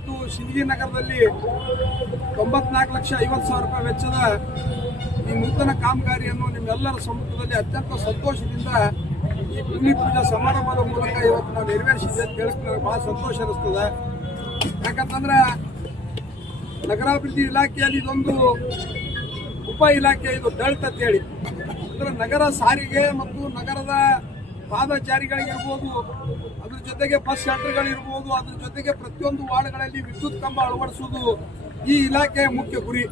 ಮತ್ತು ಶಿಂದಗಿ ನಗರದಲ್ಲಿ ತೊಂಬತ್ನಾಲ್ಕು ಲಕ್ಷ ಐವತ್ತು ಸಾವಿರ ರೂಪಾಯಿ ವೆಚ್ಚದ ಈ ನೂತನ ಕಾಮಗಾರಿಯನ್ನು ನಿಮ್ಮೆಲ್ಲರ ಸಮ್ಮುಖದಲ್ಲಿ ಅತ್ಯಂತ ಸಂತೋಷದಿಂದ ಈ ಭೂಮಿ ಪೂಜಾ ಸಮಾರಂಭದ ಮೂಲಕ ಇವತ್ತು ನಾವು ನೆರವೇರಿಸಿದ್ದೆ ಅಂತ ಹೇಳಕ್ ನನಗೆ ಬಹಳ ಸಂತೋಷ ಅನಿಸ್ತದೆ. ಯಾಕಂತಂದ್ರೆ ನಗರಾಭಿವೃದ್ಧಿ ಇಲಾಖೆಯಲ್ಲಿ ಇದೊಂದು ಉಪ ಇಲಾಖೆ, ಇದು ದಳಿತ ಅಂತೇಳಿ ಅಂದ್ರೆ ನಗರ ಸಾರಿಗೆ ಮತ್ತು ನಗರದ ಪಾದಚಾರಿಗಳಿಗಿರ್ಬೋದು ಅದ್ರ ಜೊತೆಗೆ ಬಸ್ ಶೆಲ್ಟರ್ಗಳಿರ್ಬೋದು ಅದ್ರ ಜೊತೆಗೆ ಪ್ರತಿಯೊಂದು ವಾರ್ಡ್ಗಳಲ್ಲಿ ವಿದ್ಯುತ್ ಕಂಬ ಅಳವಡಿಸುವುದು ಈ ಇಲಾಖೆಯ ಮುಖ್ಯ ಗುರಿ.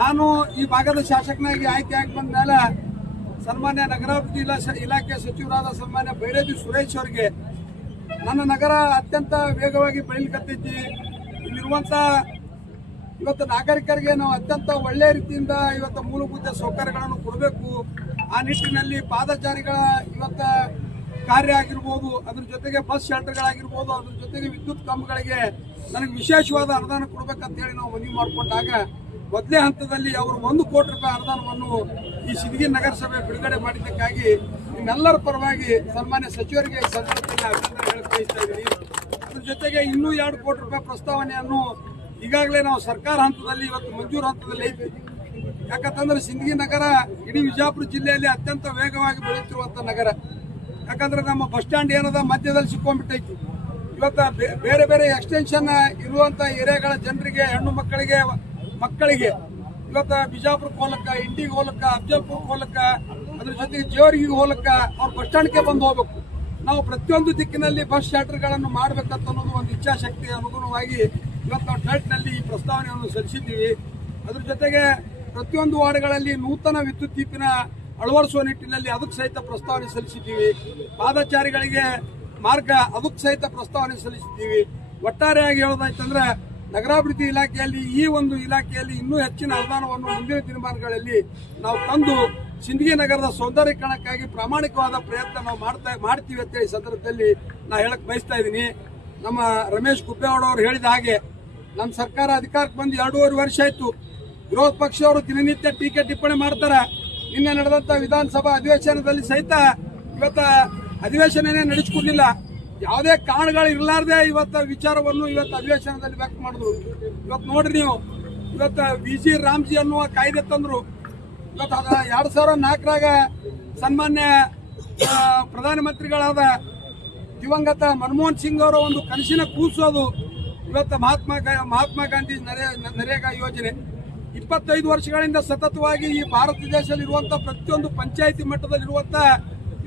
ನಾನು ಈ ಭಾಗದ ಶಾಸಕನಾಗಿ ಆಯ್ಕೆ ಆಗಿ ಬಂದ ಮೇಲೆ ಸನ್ಮಾನ್ಯ ನಗರಾಭಿವೃದ್ಧಿ ಇಲಾಖೆ ಇಲಾಖೆ ಸಚಿವರಾದ ಸನ್ಮಾನ್ಯ ಬೈರೇಜಿ ಸುರೇಶ್ ಅವರಿಗೆ ನನ್ನ ನಗರ ಅತ್ಯಂತ ವೇಗವಾಗಿ ಬೆಳಿಲಿಕತ್ತೈತಿ ಇಲ್ಲಿರುವಂತ ಇವತ್ತು ನಾಗರಿಕರಿಗೆ ನಾವು ಅತ್ಯಂತ ಒಳ್ಳೆಯ ರೀತಿಯಿಂದ ಇವತ್ತು ಮೂಲಭೂತ ಸೌಕರ್ಯಗಳನ್ನು ಕೊಡಬೇಕು. ಆ ನಿಟ್ಟಿನಲ್ಲಿ ಪಾದಚಾರಿಗಳ ಇವತ್ತ ಕಾರ್ಯ ಆಗಿರ್ಬೋದು, ಅದ್ರ ಜೊತೆಗೆ ಬಸ್ ಶೆಲ್ಟರ್ಗಳಾಗಿರ್ಬೋದು ಅದ್ರ ಜೊತೆಗೆ ವಿದ್ಯುತ್ ಕಂಬಗಳಿಗೆ ನನಗೆ ವಿಶೇಷವಾದ ಅನುದಾನ ಕೊಡ್ಬೇಕಂತ ಹೇಳಿ ನಾವು ಮನವಿ ಮಾಡಿಕೊಂಡಾಗ ಮೊದಲೇ ಹಂತದಲ್ಲಿ ಅವರು ಒಂದು ಕೋಟಿ ರೂಪಾಯಿ ಅನುದಾನವನ್ನು ಈ ಸಿದ್ಗಿ ನಗರಸಭೆ ಬಿಡುಗಡೆ ಮಾಡಿದ್ದಕ್ಕಾಗಿ ನಿಮ್ಮೆಲ್ಲರ ಪರವಾಗಿ ಸನ್ಮಾನ್ಯ ಸಚಿವರಿಗೆ ಸಂದರ್ಭದಲ್ಲಿ ಅಭಿನಂದನೆ ಹೇಳಕ್ ಬಯಸ್ತಾ ಇದ್ದೀನಿ. ಅದ್ರ ಜೊತೆಗೆ ಇನ್ನೂ ಎರಡು ಕೋಟಿ ರೂಪಾಯಿ ಪ್ರಸ್ತಾವನೆಯನ್ನು ಈಗಾಗಲೇ ನಾವು ಸರ್ಕಾರ ಹಂತದಲ್ಲಿ ಇವತ್ತು ಮಂಜೂರು ಹಂತದಲ್ಲಿ ಐತಿ. ಯಾಕಂತಂದ್ರೆ ಸಿಂದಗಿ ನಗರ ಇಡೀ ವಿಜಾಪುರ ಜಿಲ್ಲೆಯಲ್ಲಿ ಅತ್ಯಂತ ವೇಗವಾಗಿ ಬೆಳೆಯುತ್ತಿರುವಂತ ನಗರ. ಯಾಕಂದ್ರೆ ನಮ್ಮ ಬಸ್ ಸ್ಟ್ಯಾಂಡ್ ಏನದ ಮಧ್ಯದಲ್ಲಿ ಸಿಕ್ಕೊಂಡ್ಬಿಟ್ಟೈತಿ. ಇವತ್ತ ಬೇರೆ ಬೇರೆ ಎಕ್ಸ್ಟೆನ್ಷನ್ ಇರುವಂತ ಏರಿಯಾಗಳ ಜನರಿಗೆ, ಹೆಣ್ಣು ಮಕ್ಕಳಿಗೆ ಮಕ್ಕಳಿಗೆ ಇವತ್ತ ಬಿಜಾಪುರಕ್ಕೆ ಹೋಲಕ್ಕ ಇಂಡಿಗೆ ಹೋಲಕ್ಕ ಅಫ್ಜಲ್ಪುರಕ್ಕೆ ಹೋಲಕ್ಕ, ಅದ್ರ ಜೊತೆಗೆ ಜೇವರಿಗೆ ಹೋಲಕ್ಕ ಅವ್ರ ಬಸ್ ಸ್ಟ್ಯಾಂಡ್ಗೆ ಬಂದು ಹೋಗ್ಬೇಕು. ನಾವು ಪ್ರತಿಯೊಂದು ದಿಕ್ಕಿನಲ್ಲಿ ಬಸ್ ಶಾರ್ಟರ್ಗಳನ್ನು ಮಾಡಬೇಕಂತ ಅನ್ನೋದು ಒಂದು ಇಚ್ಛಾಶಕ್ತಿ ಅನುಗುಣವಾಗಿ ಇವತ್ತು ನಾವು ಡಲ್ಟ್ನಲ್ಲಿ ಈ ಪ್ರಸ್ತಾವನೆಯನ್ನು ಸಲ್ಲಿಸಿದ್ದೀವಿ. ಅದ್ರ ಜೊತೆಗೆ ಪ್ರತಿಯೊಂದು ವಾರ್ಡ್ಗಳಲ್ಲಿ ನೂತನ ವಿದ್ಯುತ್ ದೀಪಿನ ಅಳವಡಿಸುವ ನಿಟ್ಟಿನಲ್ಲಿ ಅದಕ್ಕೆ ಸಹಿತ ಪ್ರಸ್ತಾವನೆ ಸಲ್ಲಿಸಿದ್ದೀವಿ. ಪಾದಚಾರಿಗಳಿಗೆ ಮಾರ್ಗ ಅದಕ್ಕೆ ಸಹಿತ ಪ್ರಸ್ತಾವನೆ ಸಲ್ಲಿಸಿದ್ದೀವಿ. ಒಟ್ಟಾರೆಯಾಗಿ ಹೇಳೋದಾಯ್ತಂದ್ರೆ ನಗರಾಭಿವೃದ್ಧಿ ಇಲಾಖೆಯಲ್ಲಿ ಈ ಒಂದು ಇಲಾಖೆಯಲ್ಲಿ ಇನ್ನೂ ಹೆಚ್ಚಿನ ಅನುದಾನವನ್ನು ಮುಂದಿನ ದಿನಮಾನಗಳಲ್ಲಿ ನಾವು ತಂದು ಸಿಂದಗಿ ನಗರದ ಸೌಂದರ್ಯೀಕರಣಕ್ಕಾಗಿ ಪ್ರಾಮಾಣಿಕವಾದ ಪ್ರಯತ್ನ ನಾವು ಮಾಡ್ತಾ ಮಾಡ್ತೀವಿ ಅಂತ ಹೇಳಿ ಸಂದರ್ಭದಲ್ಲಿ ನಾ ಹೇಳಕ್ ಬಯಸ್ತಾ ಇದ್ದೀನಿ. ನಮ್ಮ ರಮೇಶ್ ಕುಪ್ಪೇಗೌಡ ಅವರು ಹೇಳಿದ ಹಾಗೆ ನಮ್ಮ ಸರ್ಕಾರ ಅಧಿಕಾರಕ್ಕೆ ಬಂದು ಎರಡೂವರೆ ವರ್ಷ ಆಯ್ತು. ವಿರೋಧ ಪಕ್ಷದವರು ದಿನನಿತ್ಯ ಟೀಕೆ ಟಿಪ್ಪಣಿ ಮಾಡ್ತಾರೆ. ನಿನ್ನೆ ನಡೆದಂತ ವಿಧಾನಸಭಾ ಅಧಿವೇಶನದಲ್ಲಿ ಸಹಿತ ಇವತ್ತ ಅಧಿವೇಶನನೇ ನಡೆಸಿಕೊಡ್ಲಿಲ್ಲ ಯಾವುದೇ ಕಾರಣಗಳು ಇರಲಾರ್ದೆ ಇವತ್ತ ವಿಚಾರವನ್ನು ಇವತ್ತು ಅಧಿವೇಶನದಲ್ಲಿ ವ್ಯಕ್ತ ಮಾಡಿದ್ರು. ಇವತ್ತು ನೋಡ್ರಿ ನೀವು, ಇವತ್ತ ವಿ ಜಿ ರಾಮ್ಜಿ ಅನ್ನುವ ಕಾಯ್ದೆ ತಂದ್ರು. ಇವತ್ತು ಎರಡ್ ಸಾವಿರ ನಾಲ್ಕರಾಗ ಸನ್ಮಾನ್ಯ ಪ್ರಧಾನಮಂತ್ರಿಗಳಾದ ದಿವಂಗತ ಮನಮೋಹನ್ ಸಿಂಗ್ ಅವರ ಒಂದು ಕನಸಿನ ಕೂಸೋದು ಇವತ್ತು ಮಹಾತ್ಮ ಮಹಾತ್ಮ ಗಾಂಧಿ ನರೇ, ನರೇಗಾ ಯೋಜನೆ. ಇಪ್ಪತ್ತೈದು ವರ್ಷಗಳಿಂದ ಸತತವಾಗಿ ಈ ಭಾರತ ದೇಶದಲ್ಲಿರುವಂತ ಪ್ರತಿಯೊಂದು ಪಂಚಾಯಿತಿ ಮಟ್ಟದಲ್ಲಿರುವಂತ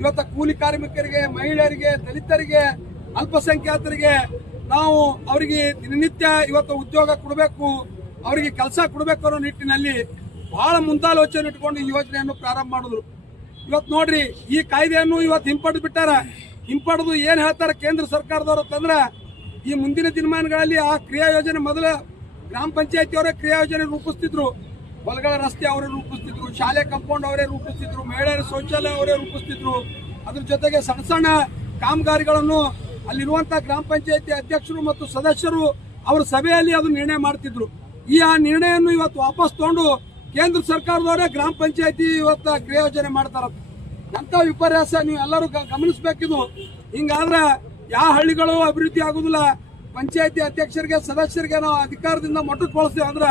ಇವತ್ತ ಕೂಲಿ ಕಾರ್ಮಿಕರಿಗೆ, ಮಹಿಳೆಯರಿಗೆ, ದಲಿತರಿಗೆ, ಅಲ್ಪಸಂಖ್ಯಾತರಿಗೆ ನಾವು ಅವರಿಗೆ ದಿನನಿತ್ಯ ಇವತ್ತು ಉದ್ಯೋಗ ಕೊಡಬೇಕು, ಅವರಿಗೆ ಕೆಲಸ ಕೊಡಬೇಕು ಅನ್ನೋ ನಿಟ್ಟಿನಲ್ಲಿ ಬಹಳ ಮುಂದಾಲೋಚನೆ ಇಟ್ಕೊಂಡು ಈ ಯೋಜನೆಯನ್ನು ಪ್ರಾರಂಭ ಮಾಡಿದ್ರು. ಇವತ್ತು ನೋಡ್ರಿ, ಈ ಕಾಯ್ದೆಯನ್ನು ಇವತ್ತು ಹಿಂಪಡೆದು ಬಿಟ್ಟಾರ. ಹಿಂಪಡೆದು ಏನು ಹೇಳ್ತಾರೆ ಕೇಂದ್ರ ಸರ್ಕಾರದವರು ಅಂತಂದ್ರ, ಈ ಮುಂದಿನ ದಿನಮಾನಗಳಲ್ಲಿ ಆ ಕ್ರಿಯಾ ಯೋಜನೆ ಮೊದಲ ಗ್ರಾಮ ಪಂಚಾಯತಿ ಕ್ರಿಯಾಯೋಜನೆ ಕ್ರಿಯಾ ಯೋಜನೆ ರೂಪಿಸ್ತಿದ್ರು ಹೊಲಗಳ ರಸ್ತೆ ಅವರೇ ರೂಪಿಸ್ತಿದ್ರು, ಶಾಲೆ ಕಂಪೌಂಡ್ ಅವರೇ ರೂಪಿಸ್ತಿದ್ರು, ಮಹಿಳೆಯರ ಶೌಚಾಲಯ ಅವರೇ ರೂಪಿಸ್ತಿದ್ರು. ಅದ್ರ ಜೊತೆಗೆ ಸಣ್ಣ ಸಣ್ಣ ಕಾಮಗಾರಿಗಳನ್ನು ಅಲ್ಲಿರುವಂತಹ ಗ್ರಾಮ ಪಂಚಾಯತಿ ಅಧ್ಯಕ್ಷರು ಮತ್ತು ಸದಸ್ಯರು ಅವರ ಸಭೆಯಲ್ಲಿ ಅದು ನಿರ್ಣಯ ಮಾಡ್ತಿದ್ರು. ಈ ಆ ನಿರ್ಣಯವನ್ನು ಇವತ್ತು ವಾಪಸ್ ತಗೊಂಡು ಕೇಂದ್ರ ಸರ್ಕಾರದವರೇ ಗ್ರಾಮ ಪಂಚಾಯತಿ ಇವತ್ತು ಕ್ರಿಯಾ ಯೋಜನೆ ಮಾಡ್ತಾರ. ಅಂತ ವಿಪರ್ಯಾಸ ನೀವು ಎಲ್ಲರೂ ಗಮನಿಸ್ಬೇಕಿದು. ಹಿಂಗಾದ್ರೆ ಯಾವ ಹಳ್ಳಿಗಳು ಅಭಿವೃದ್ಧಿ ಆಗುದಿಲ್ಲ. ಪಂಚಾಯತಿ ಅಧ್ಯಕ್ಷರಿಗೆ, ಸದಸ್ಯರಿಗೆ ನಾವು ಅಧಿಕಾರದಿಂದ ಮೊಟ್ಟಕ್ಕೊಳಿಸ್ತೀವಿ ಅಂದ್ರೆ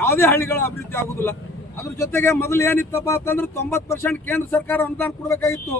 ಯಾವುದೇ ಹಳ್ಳಿಗಳ ಅಭಿವೃದ್ಧಿ ಆಗುದಿಲ್ಲ. ಅದ್ರ ಜೊತೆಗೆ ಮೊದಲು ಏನಿತ್ತಪ್ಪ ಅಂತಂದ್ರೆ ತೊಂಬತ್ತು ಪರ್ಸೆಂಟ್ ಕೇಂದ್ರ ಸರ್ಕಾರ ಅನುದಾನ ಕೊಡಬೇಕಾಗಿತ್ತು.